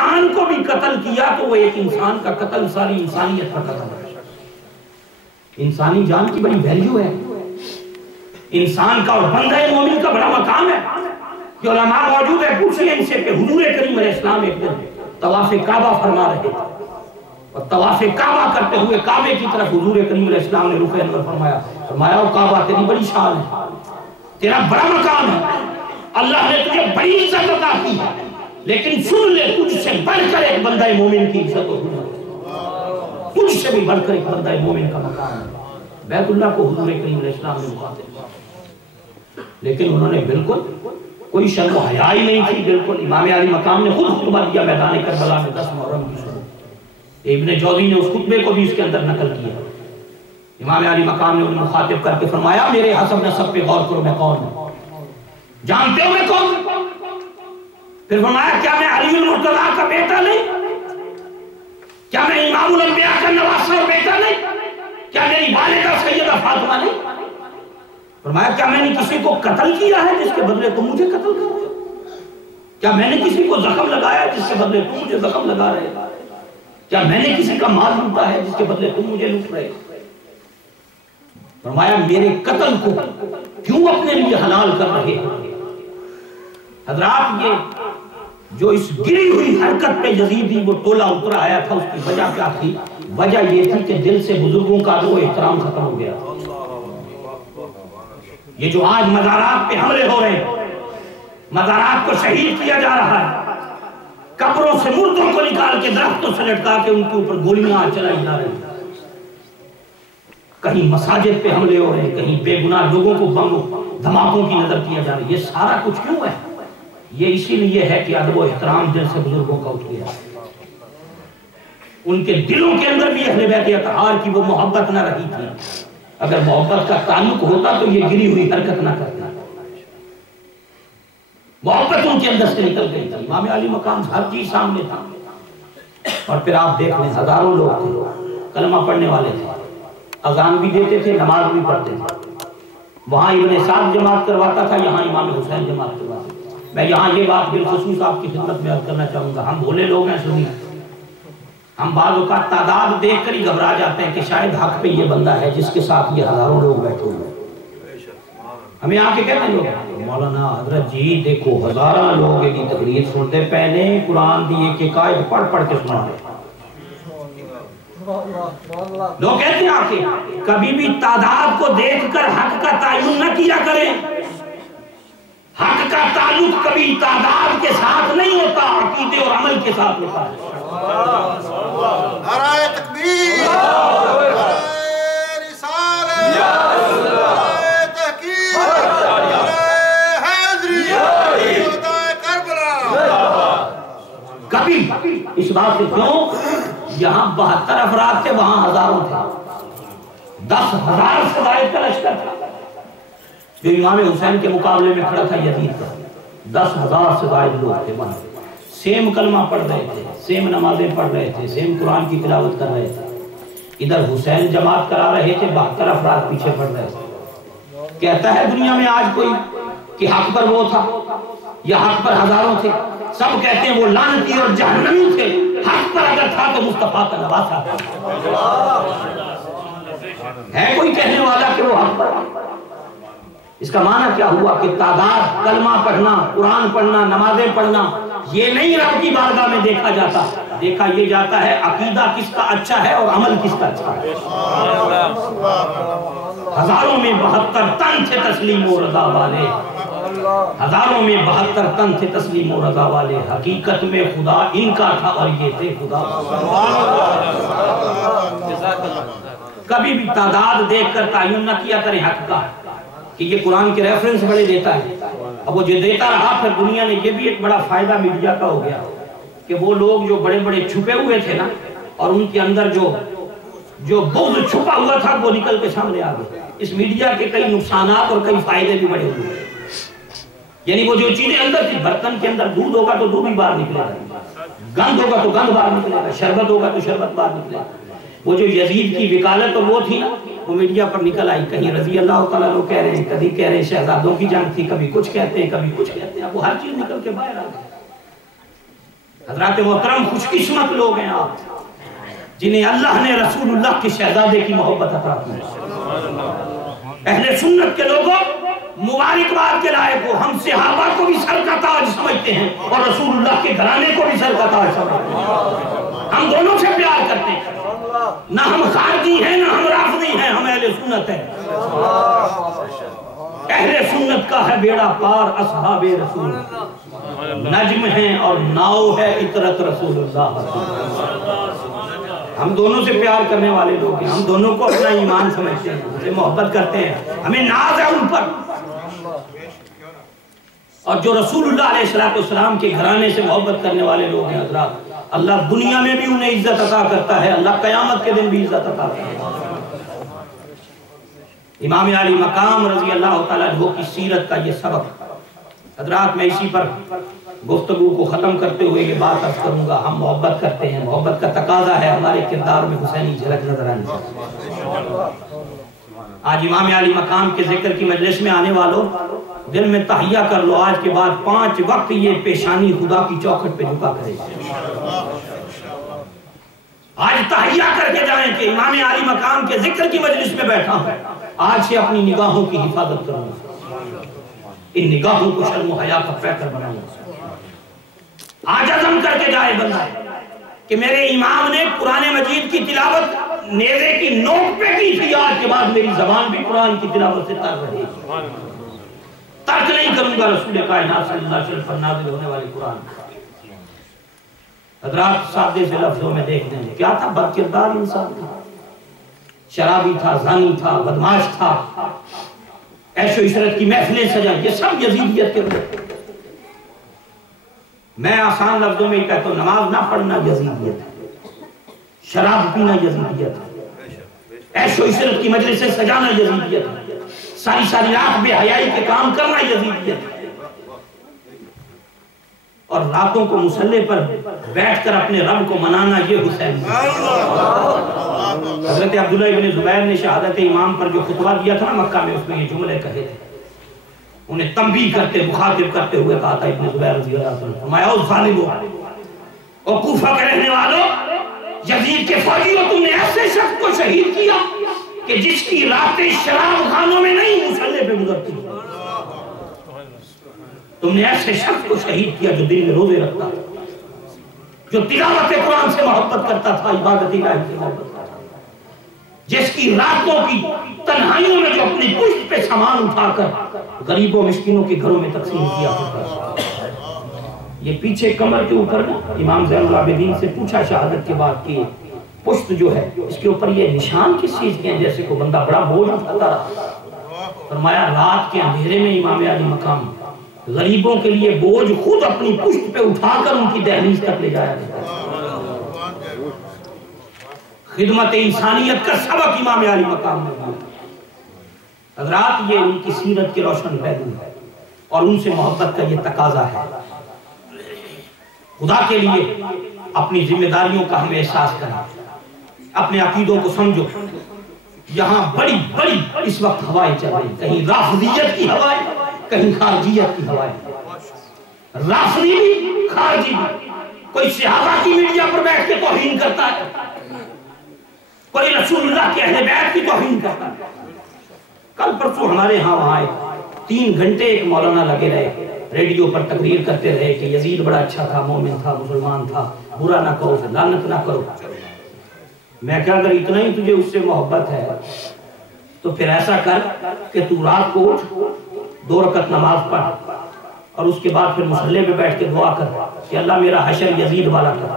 انسان کو بھی قتل کیا تو وہ ایک انسان کا قتل ساری انسانیت کا قتل ہے. انسانی جان کی بڑی ویلیو ہے. انسان کا اور بندہ مومن کا بڑا مقام ہے. کہ علماء موجود ہے, پوچھئے ان سے کہ حضور کریم علیہ السلام ایک دن طواف کعبہ فرما رہے تھے اور طواف کعبہ کرتے ہوئے کعبے کی طرف حضور کریم علیہ السلام نے رخ انور فرمایا او کعبہ تیری بڑی شان ہے, تیرا بڑا مقام ہے, اللہ نے تجھے بڑی عزت عطا کی ہے, لیکن سن لے تجھ سے بڑھ کر ایک بندہ مومن کی عزت ہوگی, تجھ سے بھی بڑھ کر ایک بندہ مومن کا مقام ہے. بیت اللہ کو حضور کریم علیہ السلام نے مخاطب, لیکن انہوں نے بالکل کوئی شرم و حیا ہی نہیں تھی. بالکل امام علی مقام نے خود خطبہ دیا میدان کربلا میں 10 محرم کی صبح. ابن جوزی نے اس خطبے کو بھی اس کے اندر نقل کیا. امام علی مقام نے انہیں مخاطب کر کے فرمایا میرے حسب نسب پہ غور کرو, میں کون ہوں, جانتے ہو میں کون ہوں؟ پھر فرمایا کیا میں علی المرتضیٰ کا بیٹا نہیں, کیا میں امام الانبیاء کا نواسہ اور بیٹا نہیں, کیا میری والدہ سیدہ فاطمہ نہیں؟ فرمایا کیا میں نے کسی کو قتل کیا ہے جس کے بدلے تم مجھے قتل کر رہے ہو؟ کیا میں نے کسی کو زخم لگایا جس کے بدلے تم مجھے زخم لگا رہے ہو؟ کیا میں نے کسی کا مال لوٹا ہے جس کے بدلے تم مجھے لوٹ رہے ہو؟ فرمایا میرے قتل کو کیوں اپنے لیے حلال کر رہے ہو؟ حضرات یہ جو اس گری ہوئی حرکت پہ یزیدی وہ ٹولہ اترا آیا تھا, اس کی وجہ کیا تھی؟ وجہ یہ تھی کہ دل سے بزرگوں کا وہ احترام ختم ہو گیا. یہ جو آج مزارات پہ حملے ہو رہے ہیں, مزارات کو شہید کیا جا رہا ہے, قبروں سے مردوں کو نکال کے درختوں سے لٹکا کے ان کے اوپر گولیاں چلائی جا رہی ہیں, کہیں مساجد پہ حملے ہو رہے ہیں, کہیں بے گناہ لوگوں کو بم دھماکوں کی نظر کیا جا رہا ہے. یہ سارا کچھ کیوں ہے؟ یہ اسی لیے ہے کہ ادب و احترام دل سے بزرگوں کا اٹھ گیا. ان کے دلوں کے اندر بھی اہل بیت اطہار کی وہ محبت نہ رہی تھی. اگر محبت کا تعلق ہوتا تو یہ گری ہوئی حرکت نہ کرتا. محبت ان کے اندر سے نکل گئی تھی. امام علی مقام ہر چیز سامنے تھا. اور پھر آپ دیکھ لیں ہزاروں لوگ تھے, کلمہ پڑھنے والے تھے, اذان بھی دیتے تھے, نماز بھی پڑھتے تھے. وہاں ابن سعد جماعت کرواتا تھا, یہاں امام حسین جماعت کرواتا تھا. میں یہاں یہ بات بالخصوص آپ کی خدمت میں عرض کرنا چاہوں گا, ہم بھولے لوگ ہیں, سنیے, ہم بعض اوقات تعداد دیکھ کر ہی گھبرا جاتے ہیں کہ شاید حق پہ یہ بندہ ہے جس کے ساتھ یہ ہزاروں لوگ بیٹھے ہوئے ہیں. ہمیں آ کے کہتے ہیں لوگ مولانا حضرت جی دیکھو ہزارہ لوگ ایک تقریر سنتے, پہلے قرآن دی ایک آیت پڑھ پڑھ کے سنا رہے. لوگ کہتے ہیں آ کے کبھی بھی تعداد کو دیکھ کر حق کا تعین نہ کیا کریں. حق کا تعلق کبھی تعداد کے ساتھ نہیں ہوتا, عقیدے اور عمل کے ساتھ ہوتا ہے. نعرہ تکبیر, نعرہ رسالت, نعرہ تحقیق, نعرہ حیدری, شہدائے کربلا. کبھی اس بات سے کیوں, یہاں 72 افراد تھے, وہاں ہزاروں تھے. 10,000 سے زائد کا لشکر تھا جو امام حسین کے مقابلے میں کھڑا تھا یزید کا. 10,000 سے زائد لوگ تھے وہاں, سیم کلمہ پڑھ رہے تھے, سیم نمازیں پڑھ رہے تھے, سیم قرآن کی تلاوت کر رہے تھے. ادھر حسین جماعت کرا رہے تھے, 72 افراد پیچھے پڑھ رہے تھے. کہتا ہے دنیا میں آج کوئی کہ حق پر وہ تھا یا حق پر ہزاروں تھے؟ سب کہتے ہیں وہ لعنتی اور جہنمی تھے. حق پر اگر تھا تو مصطفیٰ کا نواسہ تھا. ہے کوئی کہنے والا کہ وہ حق پر؟ اس کا معنی کیا ہوا کہ تعداد, کلمہ پڑھنا, قرآن پڑھنا, نمازیں پڑھنا, یہ نہیں رب کی بارگاہ میں دیکھا جاتا. دیکھا یہ جاتا ہے عقیدہ کس کا اچھا ہے اور عمل کس کا اچھا ہے. ہزاروں میں 72 تن تھے تسلیم و رضا والے, ہزاروں میں 72 تن تھے تسلیم و رضا والے. حقیقت میں خدا ان کا تھا اور یہ تھے خدا. کبھی بھی تعداد دیکھ کر تعین نہ کیا کریں حق کا کہ یہ قرآن کے ریفرنس بڑے دیتا ہے. اب وہ جو دیتا رہا, پھر دنیا نے یہ بھی ایک بڑا فائدہ میڈیا کا ہو گیا کہ وہ لوگ جو بڑے بڑے چھپے ہوئے تھے نا, اور ان کے اندر جو بغض چھپا ہوا تھا وہ نکل کے سامنے آ گئے. اس میڈیا کے کئی نقصانات اور کئی فائدے بھی بڑے ہوئے. یعنی وہ جو چیزیں اندر تھی, برتن کے اندر دودھ ہوگا تو دودھ ہی باہر نکلے گا, گند ہوگا تو گند باہر نکلے گا, شربت ہوگا تو شربت باہر نکلے گا. وہ جو یزید کی وکالت اور وہ تھی نا, وہ میڈیا پر نکل آئی. کہیں رضی اللہ تعالیٰ لوگ کہہ رہے ہیں, کبھی کہہ رہے ہیں شہزادوں کی جنگ تھی, کبھی کچھ کہتے ہیں, کبھی کچھ کہتے ہیں. وہ ہر چیز نکل کے باہر آ گئی. حضرات محترم خوش قسمت لوگ ہیں آپ جنہیں اللہ نے رسول اللہ کے شہزادے کی محبت عطا کی. اہل سنت کے لوگوں مبارکباد کے لائق ہو. ہم صحابہ کو بھی سر کا تاج سمجھتے ہیں اور رسول اللہ کے گھرانے کو بھی سر کا تاج سمجھتے ہیں. ہم دونوں سے پیار کرتے ہیں. نہ ہم خارجی ہیں نہ ہم رافضی ہیں, ہم اہل سنت ہیں. اہل سنت کا ہے بیڑا پار اصحاب رسول, نجم ہیں اور ناؤ ہے اطرت رسول اللہ. ہم دونوں سے پیار کرنے والے لوگ ہیں, ہم دونوں کو اپنا ایمان سمجھتے ہیں, ان سے محبت کرتے ہیں, ہمیں ناز ہے ان پر. اور جو رسول اللہ علیہ السلام کے گھرانے سے محبت کرنے والے لوگ ہیں حضرات, اللہ دنیا میں بھی انہیں عزت عطا کرتا ہے, اللہ قیامت کے دن بھی عزت عطا کرتا ہے. امام علی مقام رضی اللہ تعالیٰ عنہ کی سیرت کا یہ سبق حضرات, میں اسی پر گفتگو کو ختم کرتے ہوئے یہ بات عرض کروں گا. ہم محبت کرتے ہیں, محبت کا تقاضا ہے ہمارے کردار میں حسینی جھلک نظر آنی چاہیے. آج امام علی مقام کے ذکر کی مجلس میں آنے والوں, دل میں تحیہ کر لو, آج کے بعد 5 وقت یہ پیشانی خدا کی چوکھٹ پہ جھکا کرے. آج تحیہ کر کے جائیں کہ امام علی مقام کے ذکر کی مجلس میں بیٹھا ہوں, آج سے اپنی نگاہوں کی حفاظت کروں گا, ان نگاہوں کو شرم و حیا کا پیکر بناؤں گا. آج عزم کر کے جائے بندہ کہ میرے امام نے قرآن مجید کی تلاوت نیزے کی نوک پہ کی تھی, آج کے بعد میری زبان بھی قرآن کی تلاوت سے تر رہی. ترک نہیں کروں گا رسول کائنات صلی اللہ علیہ وسلم پر نازل ہونے والی قرآن. حضرات سادے سے لفظوں میں دیکھ لیں, کیا تھا؟ بدکردار انسان تھا, شرابی تھا, زانی تھا, بدماش تھا, عیش و عشرت کی محفلیں سجائیں, یہ سب یزیدیت کے لوگ. میں آسان لفظوں میں کہتا ہوں, نماز نہ پڑھنا یزیدیت ہے, شراب پینا یزیدیت ہے, عیش و عشرت کی مجلس سے سجانا یزیدیت ہے, ساری ساری رات بے حیائی کے کام کرنا یزیدیت ہے, اور راتوں کو مصلی پر بیٹھ کر اپنے رب کو منانا یہ حسین. حضرت عبداللہ ابن زبیر نے شہادت امام پر جو خطبہ دیا تھا نا مکہ میں, اس میں یہ جملے کہے تھے, انہیں تنبیہ کرتے مخاطب کرتے ہوئے کہا تھا ابن زبیر رضی اللہ عنہ, فرمایا او ظالمو, او کوفہ کے رہنے والوں, یزید کے فوجیوں, تم نے ایسے شخص کو شہید کیا کہ جس کی راتیں شراب خانوں میں نہیں مصلی پہ گزرتی. تم نے ایسے شخص کو شہید کیا جو دل میں روزے رکھتا تھا, جو تلاوت قرآن سے محبت کرتا تھا, عبادت الہی سے محبت کرتا تھا, جس کی راتوں کی تنہائیوں میں جو اپنی پشت پہ سامان اٹھا کر غریبوں مسکینوں کے گھروں میں تقسیم کیا کرتا. یہ پیچھے کمر کے اوپر امام زین العابدین سے پوچھا شہادت کے بعد کہ پشت جو ہے اس کے اوپر یہ نشان کس چیز کے ہیں, جیسے کوئی بندہ بڑا بوجھ اٹھاتا رہا. فرمایا رات کے اندھیرے میں امام علی مقام غریبوں کے لیے بوجھ خود اپنی پشت پہ اٹھا کر ان کی دہلیز تک لے جایا کرتا. خدمت انسانیت کا سبق امام علی مقام نے دیا. حضرات یہ ان کی سیرت کے روشن پہلو ہے اور ان سے محبت کا یہ تقاضا ہے. خدا کے لیے اپنی ذمہ داریوں کا ہمیں احساس کریں, اپنے عقیدوں کو سمجھو. یہاں بڑی بڑی اس وقت ہوائیں چل رہی, کہیں رافضیت کی ہوائیں, کہیں خارجیت کی ہوائیں. رافضی بھی خارجی بھی, کوئی صحابہ کی میڈیا پر بیٹھ کے توہین کرتا ہے, کوئی رسول اللہ کے اہل بیت کی توہین کرتا ہے. کل پرسوں ہمارے ہاں وہاں آئے, 3 گھنٹے ایک مولانا لگے رہے, ریڈیو پر تقریر کرتے رہے کہ یزید بڑا اچھا تھا, مومن تھا, مسلمان تھا, برا نہ کرو, لعنت نہ کرو. میں کہا اگر اتنا ہی تجھے اس سے محبت ہے تو پھر ایسا کر کہ تو رات کو اٹھ, 2 رکعت نماز پڑھ اور اس کے بعد پھر مصلی پہ بیٹھ کے دعا کر کہ اللہ میرا حشر یزید والا کر.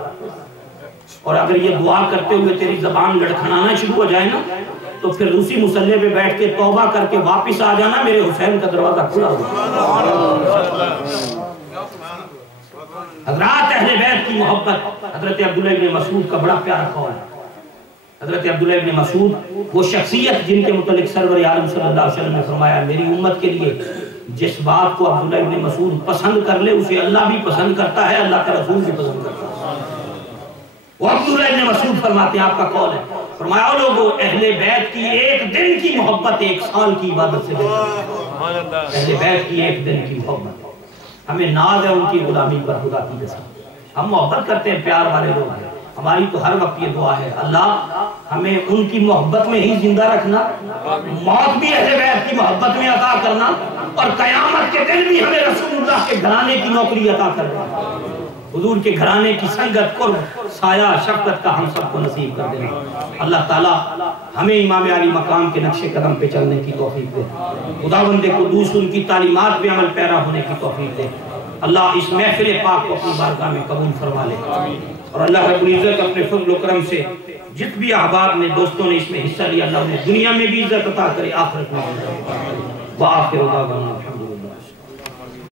اور اگر یہ دعا کرتے ہوئے تیری زبان لڑکھنانا شروع ہو جائے نا تو پھر اسی مصلی پہ بیٹھ کے توبہ کر کے واپس آ جانا, میرے حسین کا دروازہ کھلا ہوگا. حضرات اہل بیت کی محبت, حضرت عبداللہ ابن مسعود کا بڑا پیارا قول ہے. حضرت عبداللہ ابن مسعود وہ شخصیت جن کے متعلق سرور عالم صلی اللہ علیہ وسلم نے فرمایا میری امت کے لیے جس بات کو عبداللہ ابن مسعود پسند کر لے اسے اللہ بھی پسند کرتا ہے, اللہ کا رسول بھی پسند کرتا ہے. وہ عبداللہ ابن مسعود فرماتے ہیں, آپ کا قول ہے, فرمایا لوگوں اہل بیت کی 1 دن کی محبت 1 سال کی عبادت سے بہتر ہے. اہل بیت کی 1 دن کی محبت, ہمیں ناز ہے ان کی غلامی پر, خدا کی قسم. ہم محبت کرتے ہیں، پیار والے لوگ ہیں، ہماری تو ہر وقت یہ دعا ہے اللہ ہمیں ان کی محبت میں ہی زندہ رکھنا، موت بھی اہل بیت کی محبت میں عطا کرنا، اور قیامت کے دن بھی ہمیں رسول اللہ کے گھرانے کی نوکری عطا کرنا، حضور کے گھرانے کی سنگت، قرب، سایہ، شفقت کا ہم سب کو نصیب کر دینا۔ اللہ تعالیٰ ہمیں امام علی مقام کے نقش قدم پہ چلنے کی توفیق دے، خداوند قدوس ان کی تعلیمات پہ عمل پیرا ہونے کی توفیق دے۔ اللہ اس محفل پاک کو اپنی بارگاہ میں قبول فرما لے، اور اللہ رب العزت اپنے فضل و کرم سے جت بھی احباب نے، دوستوں نے اس میں حصہ لیا، اللہ انہیں دنیا میں بھی عزت عطا کرے، آخرت میں بھی عزت عطا کرے۔ وآخر دعوانا